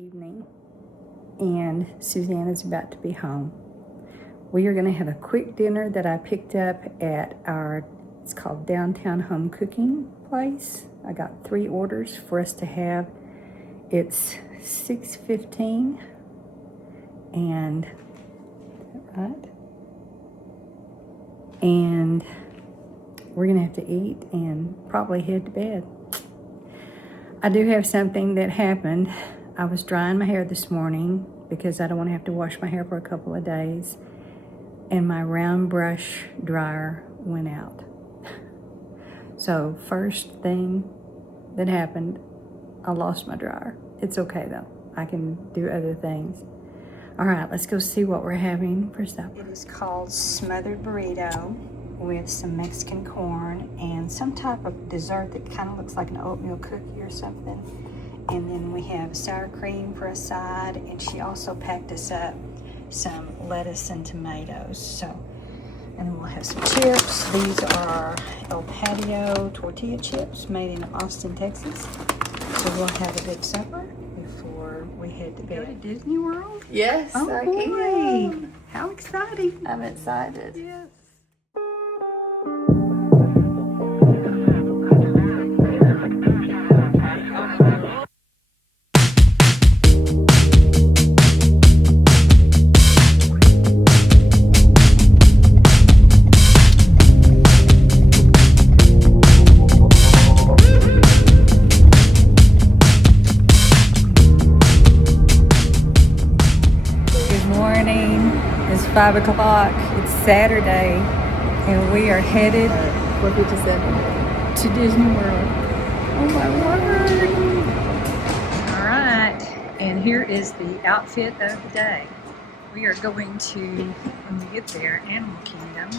evening, and Suzanne is about to be home. We are going to have a quick dinner that I picked up at it's called Downtown Home Cooking Place. I got 3 orders for us to have. It's 6:15, and, right? And we're going to have to eat and probably head to bed. I do have something that happened. I was drying my hair this morning because I don't want to have to wash my hair for a couple of days, and my round brush dryer went out. So first thing that happened, I lost my dryer. It's okay though. I can do other things. All right, let's go see what we're having for supper. It is called smothered burrito with some Mexican corn and some type of dessert that kind of looks like an oatmeal cookie or something. And then we have sour cream for a side, and she also packed us up some lettuce and tomatoes. So, and then we'll have some chips. These are El Patio tortilla chips made in Austin, Texas. So we'll have a good supper before we head to bed. Go to Disney World? Yes, Oh, I boy. can. How exciting. I'm excited. Yes. Good morning. It's 5 o'clock. It's Saturday, and we are headed 4:57. to Disney World. Oh my word! All right, and here is the outfit of the day. We are going to, when we get there, Animal Kingdom.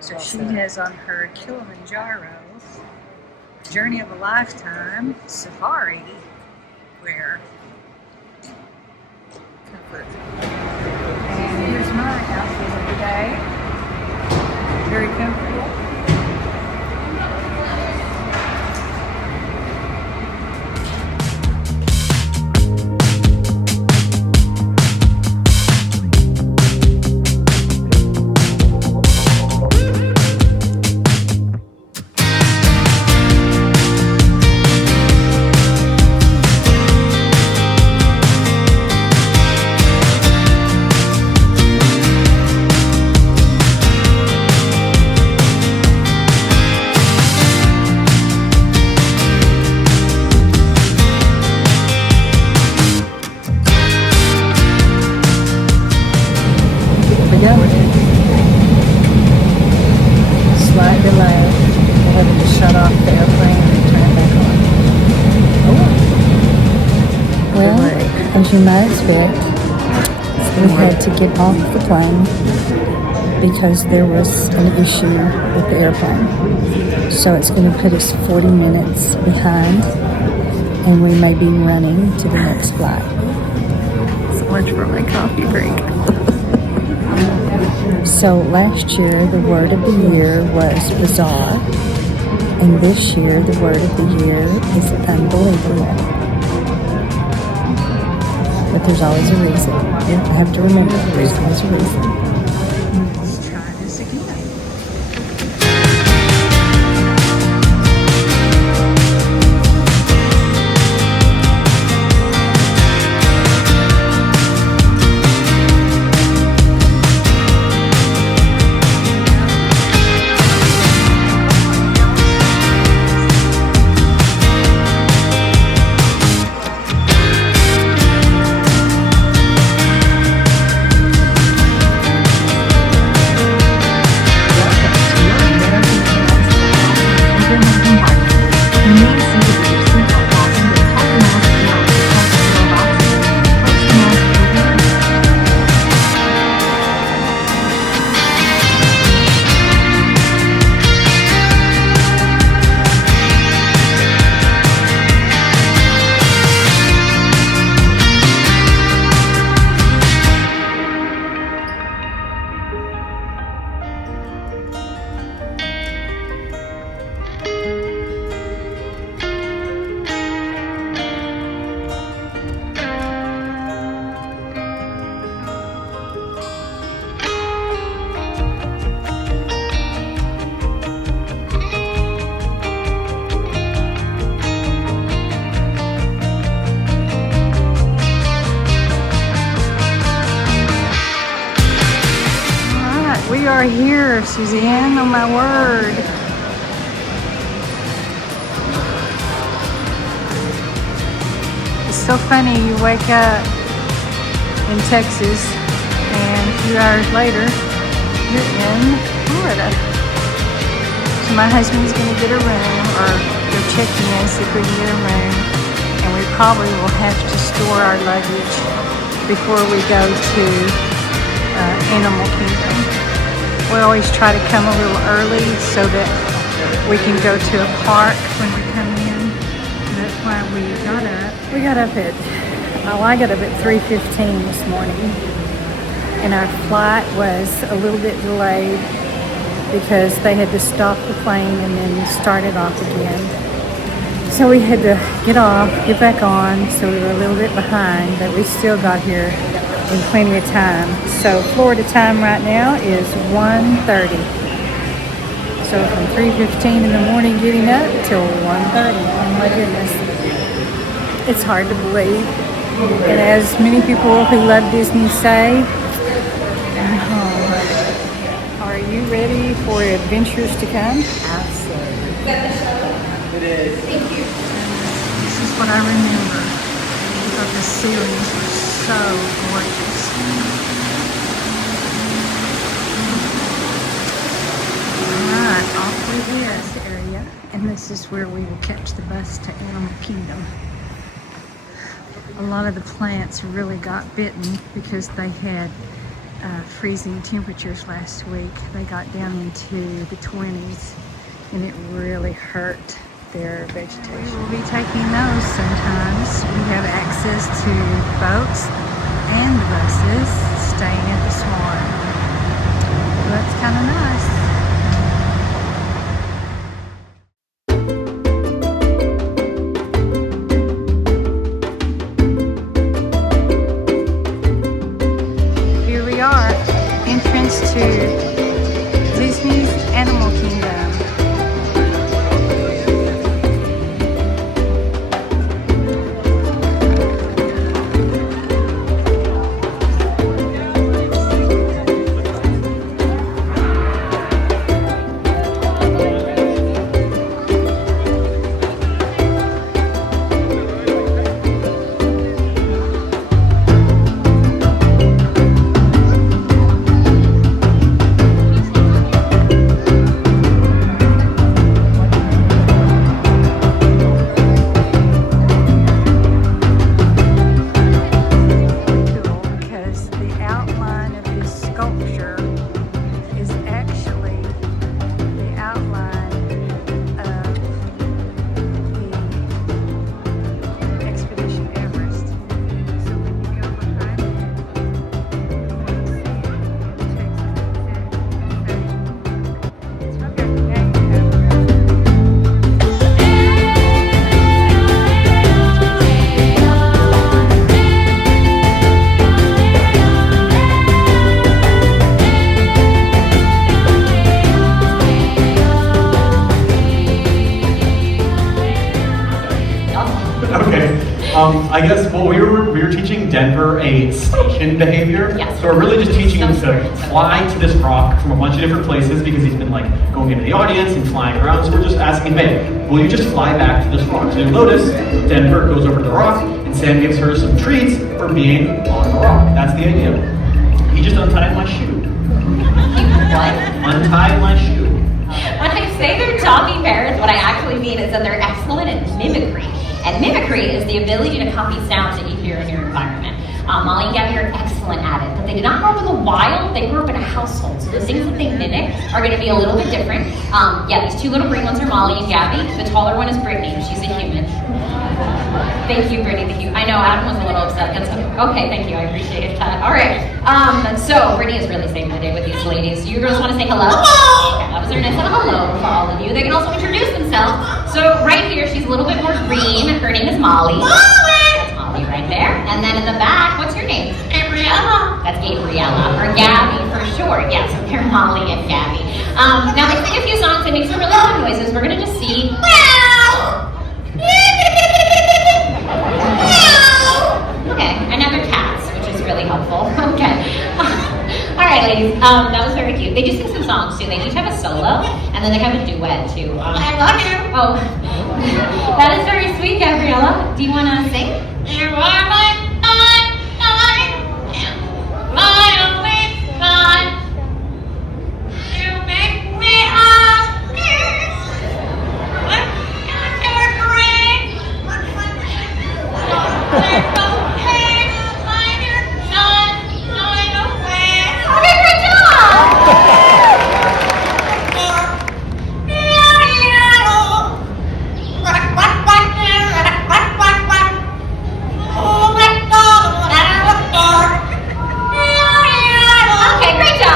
So she has on her Kilimanjaro Journey of a Lifetime safari wear. Comfort. And here's my outfit of the day. Very comfortable. Slight delay. We're having to shut off the airplane and turn it back on. Well, as you might expect, we had to get off the plane because there was an issue with the airplane. So it's going to put us 40 minutes behind, and we may be running to the next flight. So much for my coffee break. So last year, the word of the year was bizarre, and this year, the word of the year is unbelievable. But there's always a reason. I have to remember, there's always a reason. Let's try this again. we are here, Suzanne, oh my word. It's so funny, you wake up in Texas and a few hours later, you're in Florida. So my husband's gonna get a room, or they're checking in, see if we can get a room. And we probably will have to store our luggage before we go to Animal Kingdom. We always try to come a little early so that we can go to a park when we come in. That's why we got up. We got up at, I got up at 3:15 this morning. And our flight was a little bit delayed because they had to stop the plane and then start it off again. So we had to get off, get back on, so we were a little bit behind, but we still got here in plenty of time. So Florida time right now is 1:30. So from 3:15 in the morning getting up till 1:30. Oh my goodness. It's hard to believe. And as many people who love Disney say, are you ready for adventures to come? Absolutely. It is. Thank you. This is what I remember. I thought the ceilings were so gorgeous. Alright, off we head to this area, and this is where we will catch the bus to Animal Kingdom. A lot of the plants really got bitten because they had freezing temperatures last week. They got down into the 20s and it really hurt their vegetation. We will be taking those sometimes. We have access to boats and buses staying at the Swan. So that's kind of nice. Entrance to Disney's Animal Kingdom. I guess, well, we were teaching Denver a station behavior. Yes. So we're really just teaching him to Sounds fly to this rock from a bunch of different places because he's been like going into the audience and flying around. So we're just asking him, hey, will you just fly back to this rock? So you'll notice Denver goes over to the rock and Sam gives her some treats for being on the rock. That's the idea. He just untied my shoe. What? Untied my shoe. When I say they're talking parrots, what I actually mean is that they're excellent at mimicry. And mimicry is the ability to copy sounds that you hear in your environment. Molly and Gabby are excellent at it, but they did not grow up in the wild, they grew up in a household. So the things that they mimic are gonna be a little bit different. Yeah, these two little green ones are Molly and Gabby. The taller one is Brittany, she's a human. Thank you, Brittany, thank you. I know Adam was a little upset. That's okay, thank you, I appreciate that. All right, so Brittany is really saving the day with these ladies. You girls wanna say hello? Okay, that was their nice little hello for all of you. They can also introduce themselves. So right here, she's a little bit more green. Her name is Molly. That's Molly right there. And then in the back, what's your name? Gabriella. That's Gabriella, or Gabby for short. Yes, they're Molly and Gabby. Now they sing a few songs, they make some really fun noises. We're gonna just see. Okay, and now they're cats, which is really helpful. Okay. All right, ladies, that was very cute. They just sing some songs too. They each have a solo, and then they have a duet too. I love you. Oh, that is very sweet, Gabriella. Do you want to sing? You are my only sun. You make me happy. You're great. Okay, great job. Okay, great job.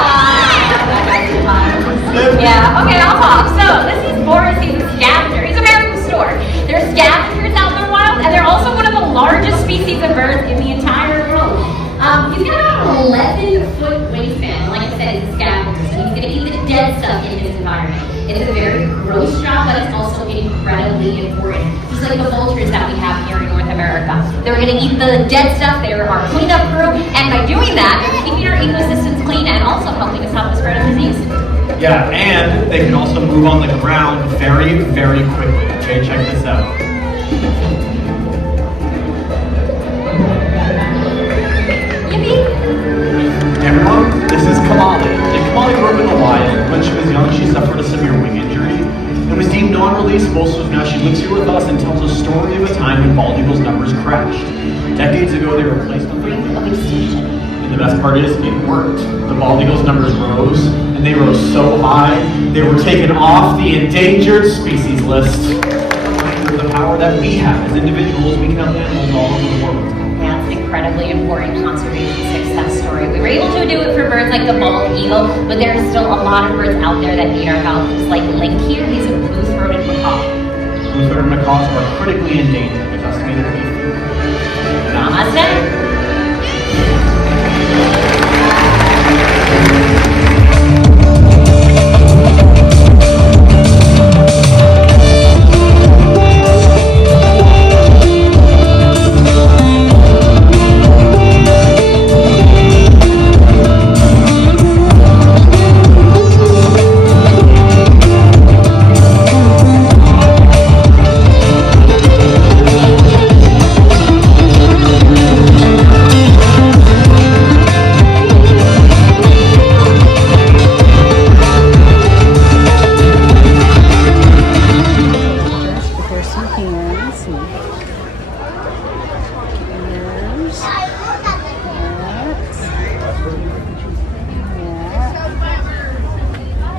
Yeah, okay, I'll talk. So, this is Boris. He's a scavenger. He's a man from the store. They're scavengers out in the wild, and they're also one of the largest species of birds in the entire world. He's got about an 11-foot wingspan. Like I said, he's a scavenger, so he's going to eat the dead stuff in his environment. It is a very gross job, but it's also incredibly important. Just like the vultures that we have here in North America. They're going to eat the dead stuff. They're our cleanup crew, and by doing that, they're keeping our ecosystems clean and also helping us stop the spread of disease. Yeah, and they can also move on the ground very, very quickly. Okay, check this out. Yippee! Hey everyone, this is Kamali. And Kamali grew up in the wild. When she was young, she suffered a severe wing injury and was deemed non-releasable, so now she lives here with us and tells a story of a time when bald eagles' numbers crashed. Decades ago, they were placed on Brink of extinction. And the best part is, it worked. The bald eagles' numbers rose, and they rose so high, they were taken off the endangered species list. With the power that we have as individuals, we can help animals all over the world. Yeah, it's an incredibly important conservation success story. We were able to do it for birds like the bald eagle, but there are still a lot of birds out there that need our help. Just like Link here, he's a blue-throated macaw. Blue-throated macaws are critically endangered. It's estimated to be Namaste.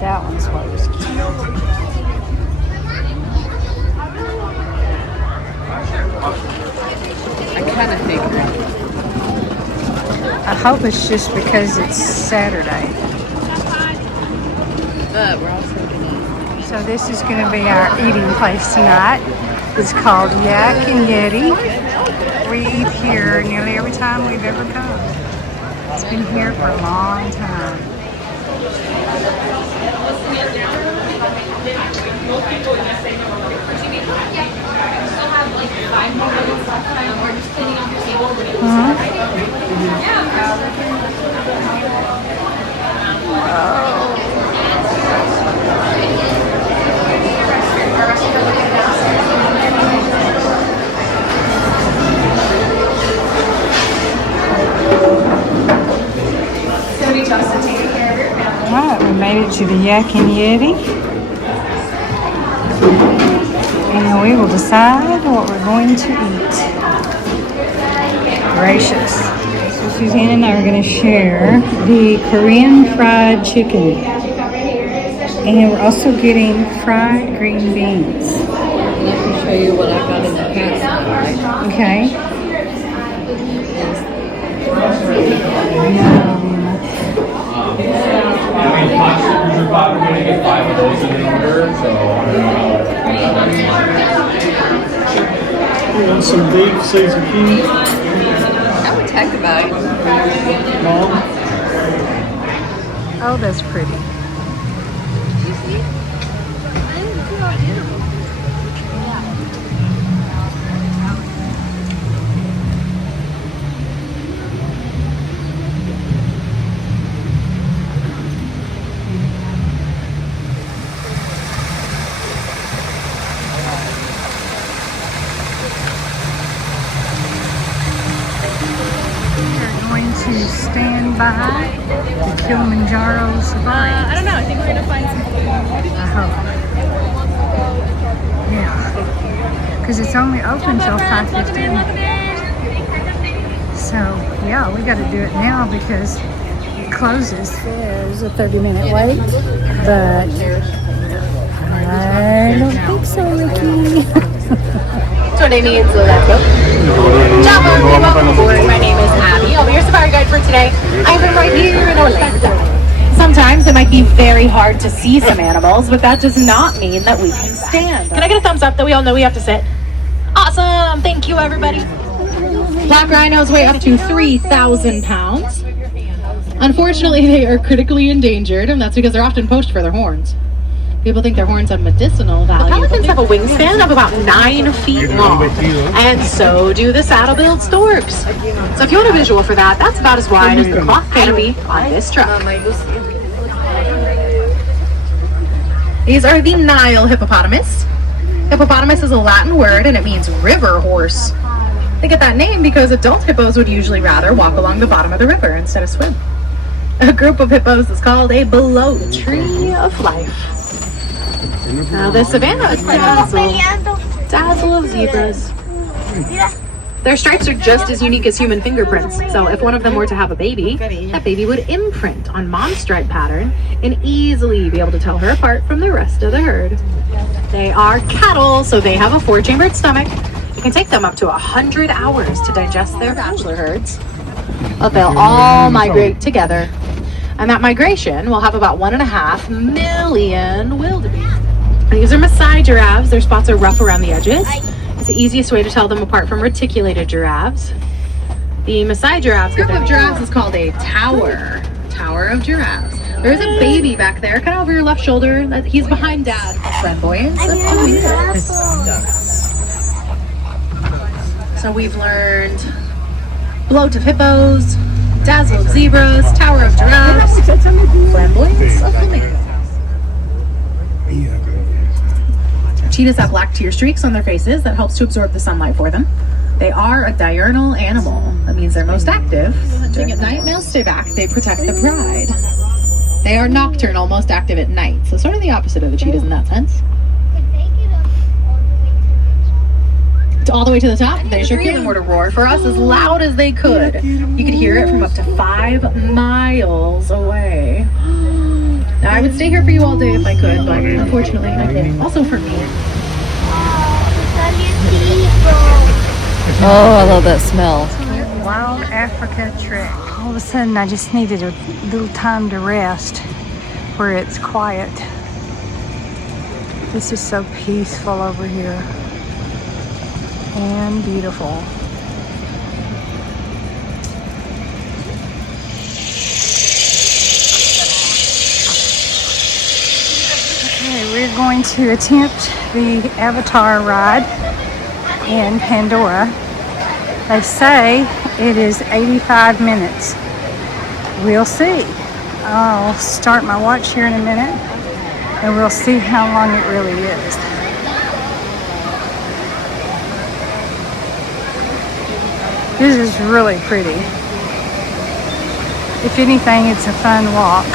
That one's closed. I kind of figured. I hope it's just because it's Saturday. But we're also going to eat. So this is going to be our eating place tonight. It's called Yak and Yeti. We eat here nearly every time we've ever come. It's been here for a long time. Alright, we made it to the Yak and Yeti. And we will decide what we're going to eat. Gracious. So Suzanne and I are going to share the Korean fried chicken. And we're also getting fried green beans. And I can show you what I got in the past. Okay. We're going to get 5 of those in the order, so I don't know You want some beef, Caesar King? I would talk about it. Mom? Oh, that's pretty. You see? I didn't see how animals. to stand by the Kilimanjaro safari. I don't know. I think we're gonna find some food. I hope. Yeah. Because it's only open till 5:15. So, yeah, we got to do it now because it closes. There's a 30-minute wait, but I don't think so, Ricky. So my name is Lora. Welcome aboard. My name is Abby. I'll be your safari guide for today. I'm right here in Orlando. Sometimes it might be very hard to see some animals, but that does not mean that we can stand. Can I get a thumbs up that we all know we have to sit? Awesome! Thank you, everybody. Black rhinos weigh up to 3,000 pounds. Unfortunately, they are critically endangered, and that's because they're often poached for their horns. People think their horns have medicinal value. The pelicans have a wingspan of about 9 feet long, and so do the saddle-billed storks. So if you want a visual for that, that's about as wide as the cloth canopy on this truck. These are the Nile hippopotamus. Hippopotamus is a Latin word, and it means river horse. They get that name because adult hippos would usually rather walk along the bottom of the river instead of swim. A group of hippos is called a below tree of life. Now the savannah is dazzle of zebras. Their stripes are just as unique as human fingerprints, so if one of them were to have a baby, that baby would imprint on mom's stripe pattern and easily be able to tell her apart from the rest of the herd. They are cattle, so they have a 4-chambered stomach. It can take them up to 100 hours to digest their bachelor herds, but they'll all migrate together. And that migration will have about 1.5 million wildebeest. These are Maasai giraffes. Their spots are rough around the edges. It's the easiest way to tell them apart from reticulated giraffes. The Maasai giraffes group of giraffes is called a tower. Tower of giraffes. There's a baby back there, kind of over your left shoulder. He's behind Dad. Flamboyance of flamingos. So we've learned bloat of hippos, dazzle of zebras, tower of giraffes, flamboyance of flamingos. Cheetahs have black tear streaks on their faces that helps to absorb the sunlight for them. They are a diurnal animal. That means they're most active. Hunting at night, males stay back. They protect the pride. They are nocturnal, most active at night. So sort of the opposite of the cheetahs in that sense. All the way to the top, they should give them more to roar for us as loud as they could. You could hear it from up to 5 miles away. Now, I would stay here for you all day if I could, but unfortunately I can't. Also for me. Oh, I love that smell. Wild Africa trek. All of a sudden, I just needed a little time to rest where it's quiet. This is so peaceful over here and beautiful. Okay, we're going to attempt the Avatar ride in Pandora. They say it is 85 minutes. We'll see. I'll start my watch here in a minute and we'll see how long it really is. This is really pretty. If anything, it's a fun walk.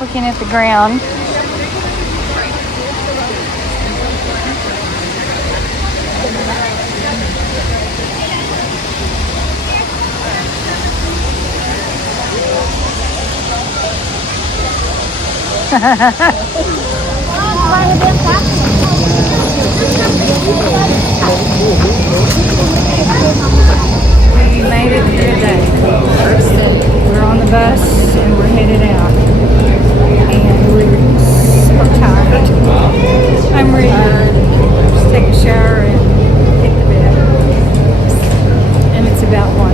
Looking at the ground. We made it through the day. We're on the bus and we're headed out. And we're so tired. I'm ready to just take a shower and hit the bed. And it's about 1.